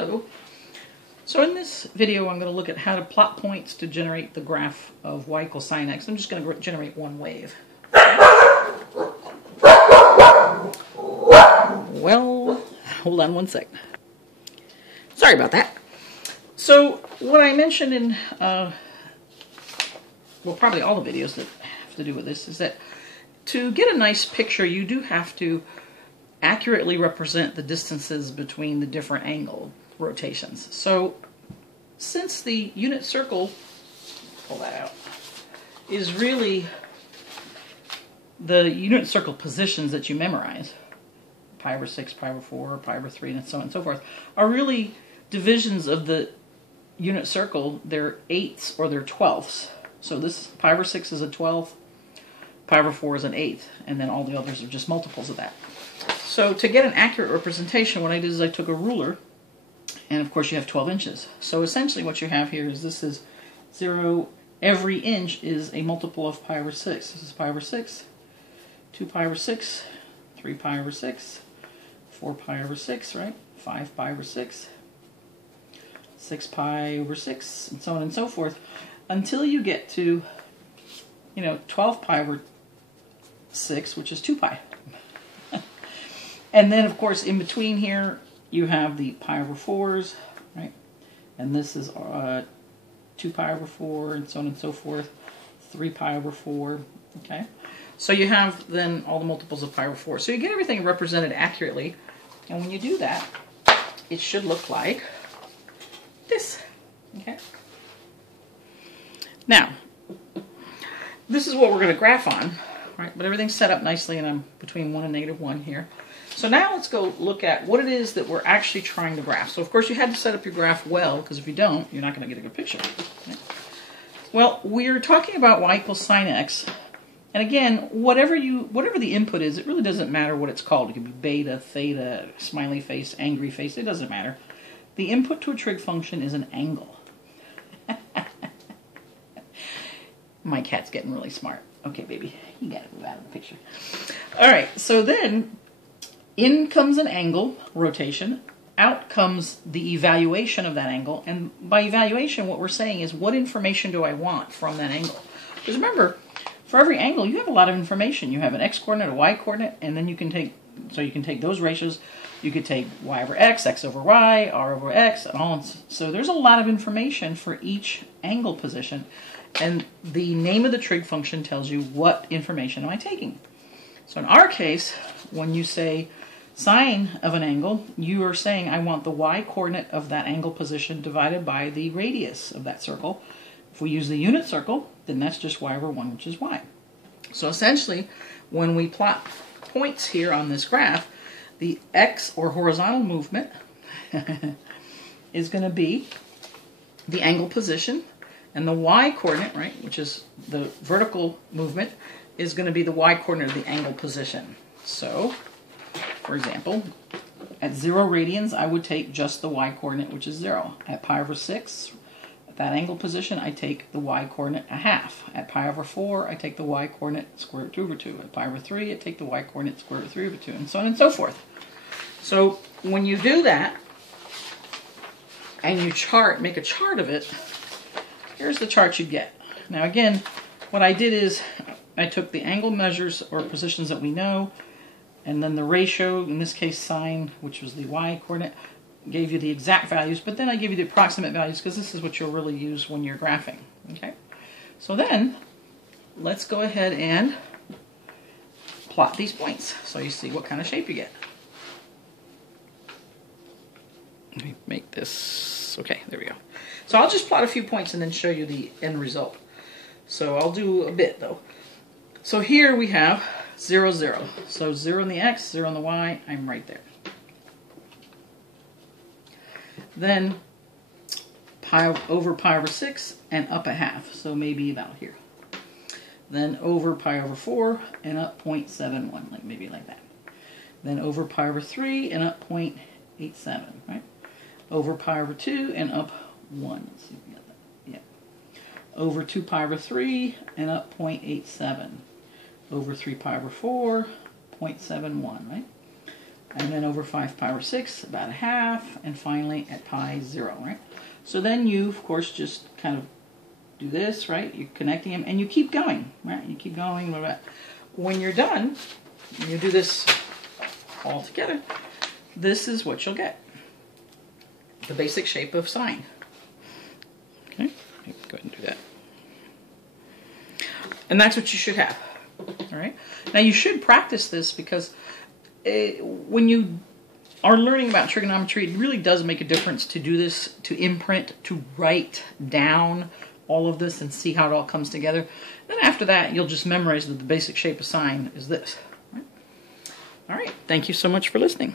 Hello. So in this video I'm going to look at how to plot points to generate the graph of y equals sine x. I'm just going to generate one wave. Well, hold on one sec. Sorry about that. So what I mentioned in, well, probably all the videos that have to do with this is that to get a nice picture you do have to accurately represent the distances between the different angle rotations. So since the unit circle, pull that out, is really the unit circle positions that you memorize, pi over 6, pi over 4, pi over 3, and so on and so forth, are really divisions of the unit circle. They're eighths or they're twelfths. So this pi over 6 is a 12th, pi over 4 is an eighth, and then all the others are just multiples of that. So to get an accurate representation, what I did is I took a ruler, and of course you have 12 inches. So essentially what you have here is this is 0, every inch is a multiple of pi over 6. This is pi over 6, 2 pi over 6, 3 pi over 6, 4 pi over 6, right? 5 pi over 6, 6 pi over 6, and so on and so forth, until you get to, 12 pi over 6, which is 2 pi. And then, of course, in between here, you have the pi over 4s, right? And this is 2 pi over 4, and so on and so forth, 3 pi over 4, okay? So you have then all the multiples of pi over 4. So you get everything represented accurately, and when you do that, it should look like this, okay? Now, this is what we're going to graph on, right? But everything's set up nicely, and I'm between 1 and -1 here. So now let's go look at what it is that we're actually trying to graph. So of course you had to set up your graph well, because if you don't, you're not going to get a good picture. Okay? Well, we're talking about y equals sine x. And again, whatever the input is, it really doesn't matter what it's called. It could be beta, theta, smiley face, angry face, it doesn't matter. The input to a trig function is an angle. My cat's getting really smart. Okay, baby, you gotta move out of the picture. All right, so then in comes an angle rotation, out comes the evaluation of that angle, and by evaluation what we're saying is what information do I want from that angle? Because remember, for every angle you have a lot of information. You have an x-coordinate, a y-coordinate, and then you can take those ratios. You could take y over x, x over y, r over x, and all. So there's a lot of information for each angle position, and the name of the trig function tells you what information am I taking. So in our case, when you say sine of an angle, you are saying I want the y-coordinate of that angle position divided by the radius of that circle. If we use the unit circle, then that's just y over 1, which is y. So essentially, when we plot points here on this graph, the x, or horizontal movement, is going to be the angle position, and the y-coordinate, right, which is the vertical movement, is going to be the y-coordinate of the angle position. So, for example, at 0 radians, I would take just the y-coordinate, which is 0. At pi over 6, at that angle position, I take the y-coordinate a half. At pi over 4, I take the y-coordinate square root 2 over 2. At pi over 3, I take the y-coordinate square root 3 over 2, and so on and so forth. So when you do that, and you make a chart of it, here's the chart you get. Now again, what I did is I took the angle measures or positions that we know, and then the ratio, in this case sine, which was the y-coordinate, gave you the exact values, but then I give you the approximate values because this is what you'll really use when you're graphing. Okay? So then, let's go ahead and plot these points so you see what kind of shape you get. Let me make this, okay, there we go. So I'll just plot a few points and then show you the end result. So I'll do a bit though. So here we have 0, 0. So 0 on the x, 0 on the y, I'm right there. Then pi over 6 and up a half, so maybe about here. Then over pi over 4 and up 0.71, like maybe like that. Then over pi over 3 and up 0.87, right? Over pi over 2 and up 1. Let's see if we got that. Yeah. Over 2 pi over 3 and up 0.87. Over 3 pi over 4, 0.71, right? and then over 5 pi over 6, about a half, and finally at pi 0, right? So then you, of course, just kind of do this, right? You're connecting them, and you keep going, right? You keep going. Blah, blah. When you're done, you do this all together. This is what you'll get. The basic shape of sine. Okay, go ahead and do that. And that's what you should have. All right. Now you should practice this because when you are learning about trigonometry, it really does make a difference to do this, to imprint, to write down all of this and see how it all comes together. Then after that, you'll just memorize that the basic shape of sine is this. All right. Thank you so much for listening.